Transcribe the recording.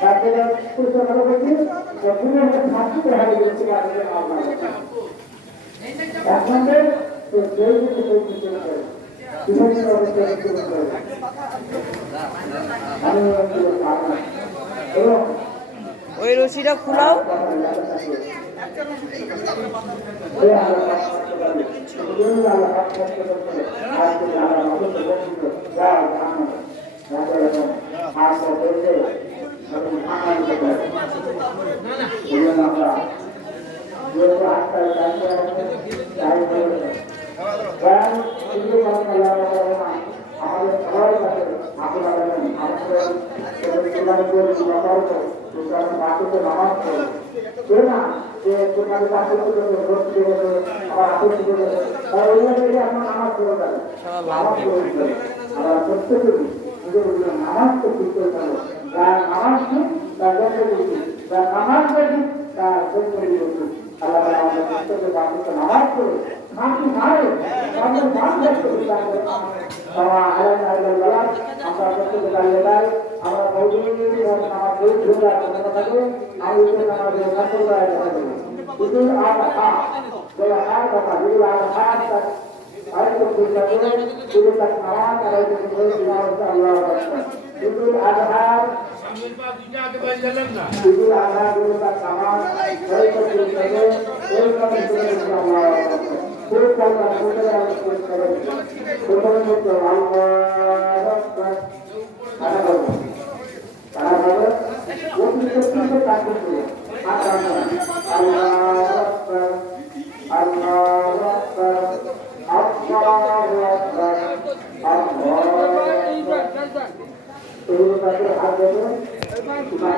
তারপরে পুরো ভালো করছি পুরো একটা ফাঁসি হারিয়ে গেছে এক নম্বর তো সেই কিছু বিভিন্ন অবস্থায় এবং ওই রশিটা খুলাও। আমাদের সবার কাছে আপনারা আমাদের নামাজ পড়ে না যে তোমাদের কাছে আবার আপত্তি করে ওই আপনার নামাজ পড়ে যাবে নামাজ পড়ে আবার প্রত্যেকে নিজের নামাজ তো ঠিক করে থাকবে যার নামাজ নেই তার জন্য করছি যার নামাজ নেই তার জন্য করছি আল্লাহ আমাদের প্রত্যেকে বাড়িতে নামাজ পড়ে শান্তি মারে আমাদের নাম দেখতে আমরা প্রত্যেকে দাঁড়িয়ে যাই আমরা বৌদ্ধ নামাজ পড়ে ঘুরে থাকবে আমি আমাদের ঈদুল আযহা বলা হয় কথা ঈদুল আযহা আরেকটু চিন্তা করে ঈদুল নামাজ আরেকটু করে আল্লাহু আকবার ঈদুল আযহা ঈদুল আযহা ঈদুল নামাজ আরেকটু চিন্তা করে এই কাজে করে আল্লাহু আকবার পুরো কাজটা করে প্রথমে তো আল্লাহু আকবার আনা বলবো তারা বলে ওই কিছু কাজ করে Allah